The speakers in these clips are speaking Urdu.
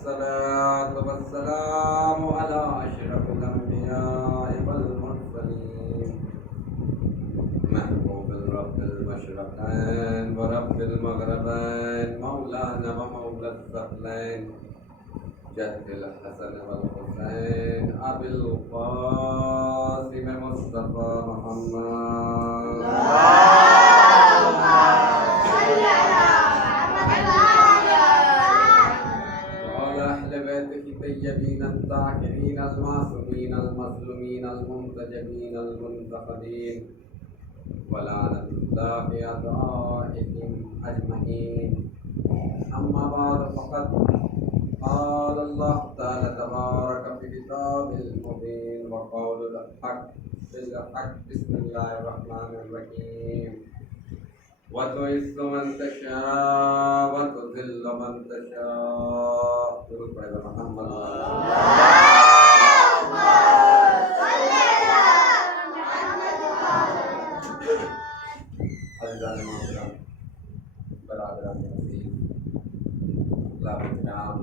الصلاة والسلام على أشرف الأنبياء والمرسلين محبوب الرب المشرقين ورب المغربين مولانا ومولى الثقلين جد الحسن والحسين أبي القاسم مصطفى محمد الطيبين الطاهرين المعصومين المظلومين المنتجبين المنتقدين ولعنة الله أعدائهم أجمعين. أما بعد فقد قال الله تعالى تبارك في كتابه المبين وقول الحق بالحق. بسم الله الرحمن الرحيم. وتعز من تشاء وتذل من تشاء. محمد عزیزان محترم، برادران عزیز، احباب کرام،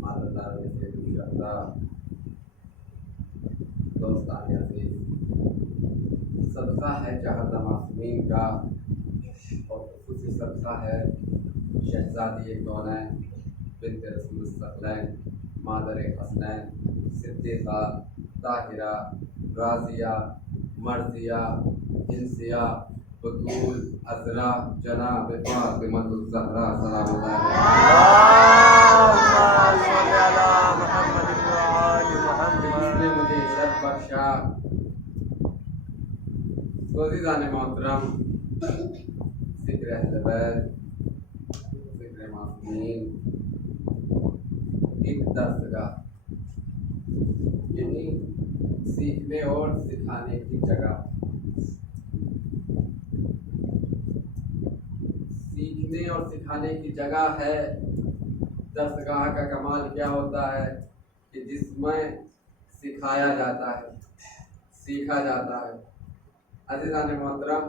مالدار شہدا، دوستان عزیز، صدقہ ہے چہردہ معصومین کا اور خصوصی صدقہ ہے شہزادی کونین بنت رسول الثقلین مادر حسنین صدیقہ طاہرہ راضیہ مرضیہ انسیہ بطول عذرا جناب فاطمۃ الزہرا سلام اللہ علیہا نے مجھے شرف بخشا. عزیزان محترم، ذکر اہل بیت، ذکر معصومین، ایک درسگاہ یعنی سیکھنے اور سکھانے کی جگہ. سیکھنے اور سکھانے کی جگہ ہے. درسگاہ کا کمال کیا ہوتا ہے کہ جس میں سکھایا جاتا ہے، سیکھا جاتا ہے. عزیزان محترم،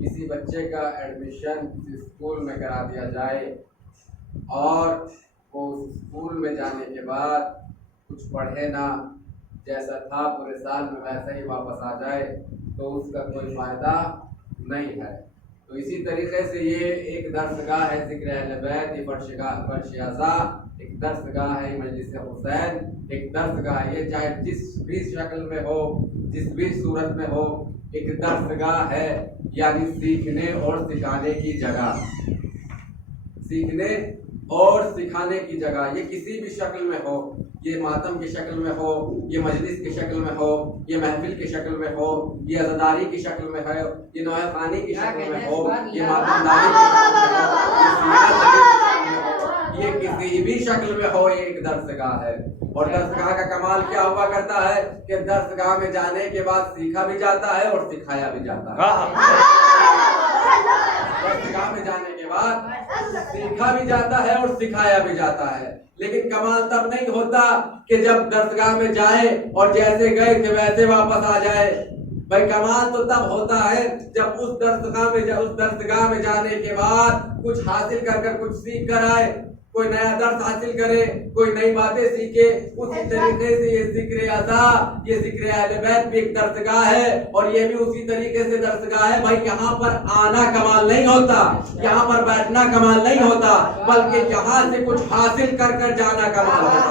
کسی بچے کا ایڈمیشن کسی اسکول میں کرا دیا جائے اور وہ اسکول میں جانے کے بعد کچھ پڑھے نہ، جیسا تھا پورے سال میں ویسا ہی واپس آ جائے تو اس کا کوئی فائدہ نہیں ہے. تو اسی طریقے سے یہ ایک درسگاہ ہے ذکر اہل بیت، یہ فرش اعضاء ایک درسگاہ ہے. مجلس حسین ایک درسگاہ ہے. یہ چاہے جس بھی شکل میں ہو، جس بھی صورت میں ہو، ایک درسگاہ ہے. یعنی سیکھنے اور سکھانے کی جگہ، سیکھنے اور سکھانے کی جگہ. یہ کسی بھی شکل میں ہو، یہ ماتم کی شکل میں ہو، یہ مجلس کی شکل میں ہو، یہ محفل کی شکل میں ہو، یہ عزاداری کی شکل میں ہو، یہ نوحہ خانی کی شکل میں ہو، یہ ماتمداری کی شکل میں ہو، یہ کسی بھی شکل میں ہو، یہ ایک درسگاہ ہے. اور درسگاہ کا کمال کیا ہوا کرتا ہے کہ درسگاہ میں جانے کے بعد سیکھا بھی جاتا ہے اور سکھایا بھی جاتا ہے. درسگاہ میں جانے کے بعد سیکھا بھی جاتا ہے اور سکھایا بھی جاتا ہے. لیکن کمال تب نہیں ہوتا کہ جب درسگاہ میں جائے اور جیسے گئے تھے ویسے واپس آ جائے. بھائی کمال تو تب ہوتا ہے جب اس درسگاہ میں جانے کے بعد کچھ حاصل کر کچھ سیکھ کر آئے، کوئی نیا درس حاصل کرے، کوئی نئی باتیں سیکھے. اسی طریقے سے یہ ذکر اعضاء، یہ ذکر اہل بیت بھی ایک درسگاہ ہے اور یہ بھی اسی طریقے سے درسگاہ ہے. بھائی یہاں پر آنا کمال نہیں ہوتا، یہاں پر بیٹھنا کمال نہیں ہوتا، بلکہ یہاں سے کچھ حاصل کر جانا کمال ہوتا.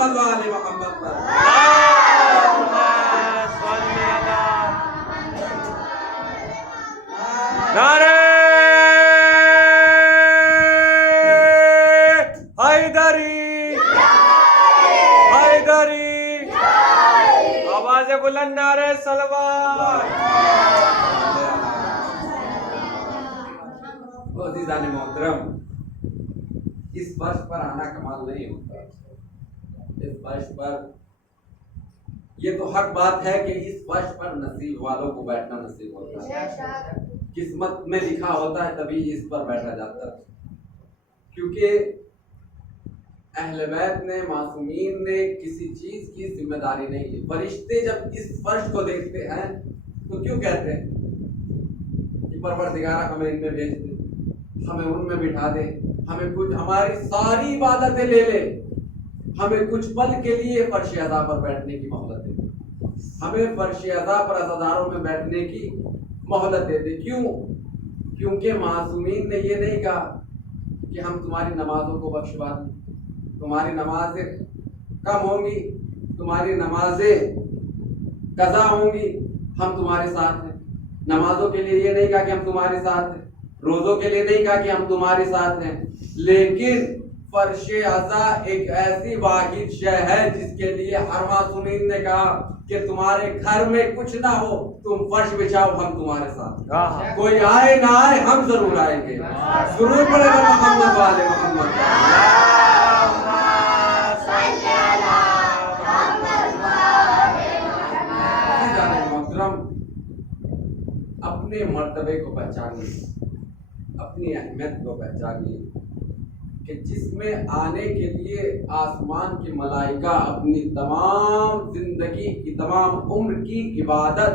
محمد و آل محمد پر نعرہ حیدری حیدری آواز بلند نعرہ صلوات. عزیزان محترم، اس فرش پر آنا کمال نہیں ہوتا. اس فرش پر یہ تو حق بات ہے کہ اس فرش پر نصیب والوں کو بیٹھنا نصیب ہوتا ہے. قسمت میں لکھا ہوتا ہے تبھی اس پر بیٹھا جاتا ہے. کیونکہ اہل بیت نے، معصومین نے کسی چیز کی ذمہ داری نہیں لی. فرشتے جب اس فرش کو دیکھتے ہیں تو کیوں کہتے ہیں کہ پروردگار ہمیں ان میں بھیج دے، ہمیں ان میں بٹھا دے، ہمیں کچھ ہماری ساری عبادتیں لے لے، ہمیں کچھ پل کے لیے فرش عزا پر بیٹھنے کی مہلت دے، ہمیں فرش عزا پر عزاداروں میں بیٹھنے کی مہلت دے دے. کیوں؟ کیونکہ معصومین نے یہ نہیں کہا کہ ہم تمہاری نمازوں کو بخشوا دیں، تمہاری نمازیں کم ہوں گی، تمہاری نمازیں قضا ہوں گی، ہم تمہارے ساتھ ہیں. نمازوں کے لیے یہ نہیں کہا کہ ہم تمہارے ساتھ ہیں، روزوں کے لیے نہیں کہا کہ ہم تمہارے ساتھ ہیں. لیکن فرش عزا ایک ایسی واحد شے ہے جس کے لیے ہر معصومین نے کہا کہ تمہارے گھر میں کچھ نہ ہو، تم فرش بچھاؤ، ہم تمہارے ساتھ. کوئی آئے نہ آئے ہم ضرور آئیں گے. ضرور پڑے گا محمد والے محمد. محترم، اپنے مرتبے کو پہچانیے، اپنی اہمیت کو پہچانیے کہ جس میں آنے کے لیے آسمان کی ملائکہ اپنی تمام زندگی کی، تمام عمر کی عبادت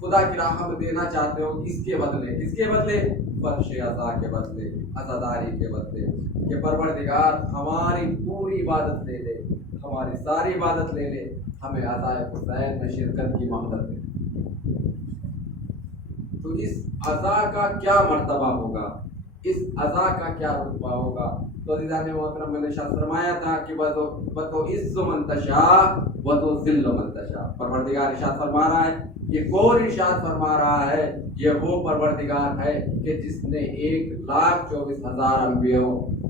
خدا کی راہ میں دینا چاہتے ہو. کس کے بدلے؟ کس کے بدلے؟ فرش عزا کے بدلے، عزاداری کے بدلے. کہ پروردگار ہماری پوری عبادت لے لے، ہماری ساری عبادت لے لے، ہمیں عزائے حسین میں شرکت کی مہلت دے. تو اس عزا کا کیا مرتبہ ہوگا، اس عزا کا کیا رتبہ ہوگا؟ تو عزیزان محترم، میں نے ارشاد فرمایا تھا کہ وَتُعِزُّ مَن تَشَاءُ وَتُذِلُّ مَن تَشَاءُ. پروردگار ارشاد فرما رہا ہے، یہ کون ارشاد فرما رہا ہے؟ یہ وہ پروردگار ہے کہ جس نے 1,24,000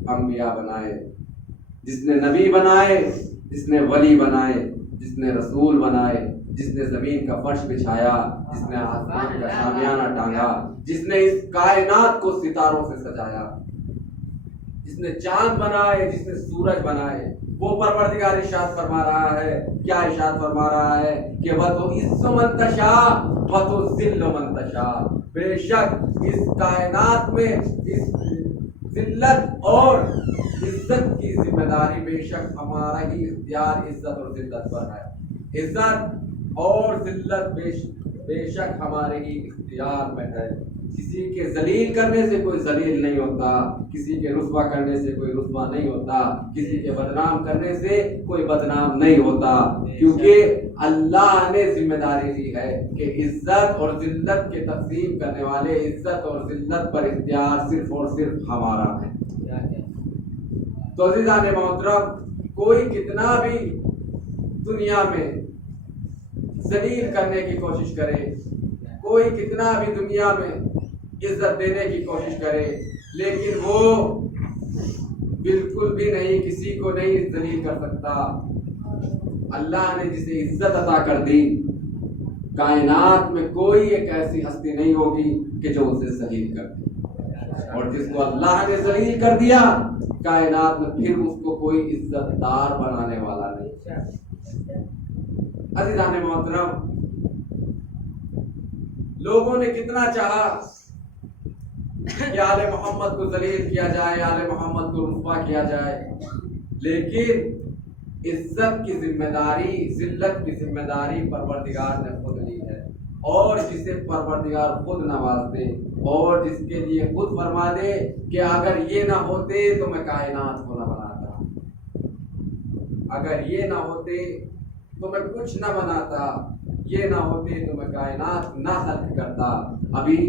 انبیاء بنائے، جس نے نبی بنائے، جس نے ولی بنائے، جس نے رسول بنائے، جس نے زمین کا فرش بچھایا، جس نے آسمان کا شامیانہ ٹانگا، جس نے اس کائنات کو ستاروں سے سجایا، جس نے چاند بنائے، جس نے سورج بنائے. وہ پروردگار ارشاد فرما رہا ہے. کیا ارشاد فرما رہا ہے؟ کہ وَتُعِزُّ مَن تَشَاءُ وَتُذِلُّ مَن تَشَاءُ. بے شک اس کائنات میں اس ذلت اور عزت کی ذمہ داری بے شک ہمارا ہی اختیار عزت اور ذلت پر ہے. عزت اور ذلت بے شک ہمارے ہی اختیار میں ہے. کسی کے ذلیل کرنے سے کوئی ذلیل نہیں ہوتا، کسی کے رسوا کرنے سے کوئی رسوا نہیں ہوتا، کسی کے بدنام کرنے سے کوئی بدنام نہیں ہوتا. کیونکہ اللہ نے ذمہ داری دی ہے کہ عزت اور ذلت کے تقسیم کرنے والے، عزت اور ذلت پر اختیار صرف اور صرف ہمارا ہے. تو عزیزان محترم، کوئی کتنا بھی دنیا میں ذلیل کرنے کی کوشش کرے، کوئی کتنا بھی دنیا میں عزت دینے کی کوشش کرے، لیکن وہ بالکل بھی نہیں، کسی کو نہیں ذلیل کر سکتا. اللہ نے جسے عزت عطا کر دی، کائنات میں کوئی ایک ایسی ہستی نہیں ہوگی کہ جو اسے ذلیل کر دے. اور جس کو اللہ نے ذلیل کر دیا، کائنات میں پھر اس کو کوئی عزت دار بنانے والا نہیں. عزیزان محترم، لوگوں نے کتنا چاہا کہ آل محمد کو ذلیل کیا جائے، آل محمد کو رسوا کیا جائے، لیکن عزت کی ذمہ داری، ذلت کی ذمہ داری پروردگار نے خود لی ہے. اور جسے پروردگار خود نواز دے اور جس کے لیے خود فرما دے کہ اگر یہ نہ ہوتے تو میں کائنات کو نہ بناتا، اگر یہ نہ ہوتے تو میں کچھ نہ بناتا، یہ نہ ہوتے تو میں کائنات نہ خلق کرتا. ابھی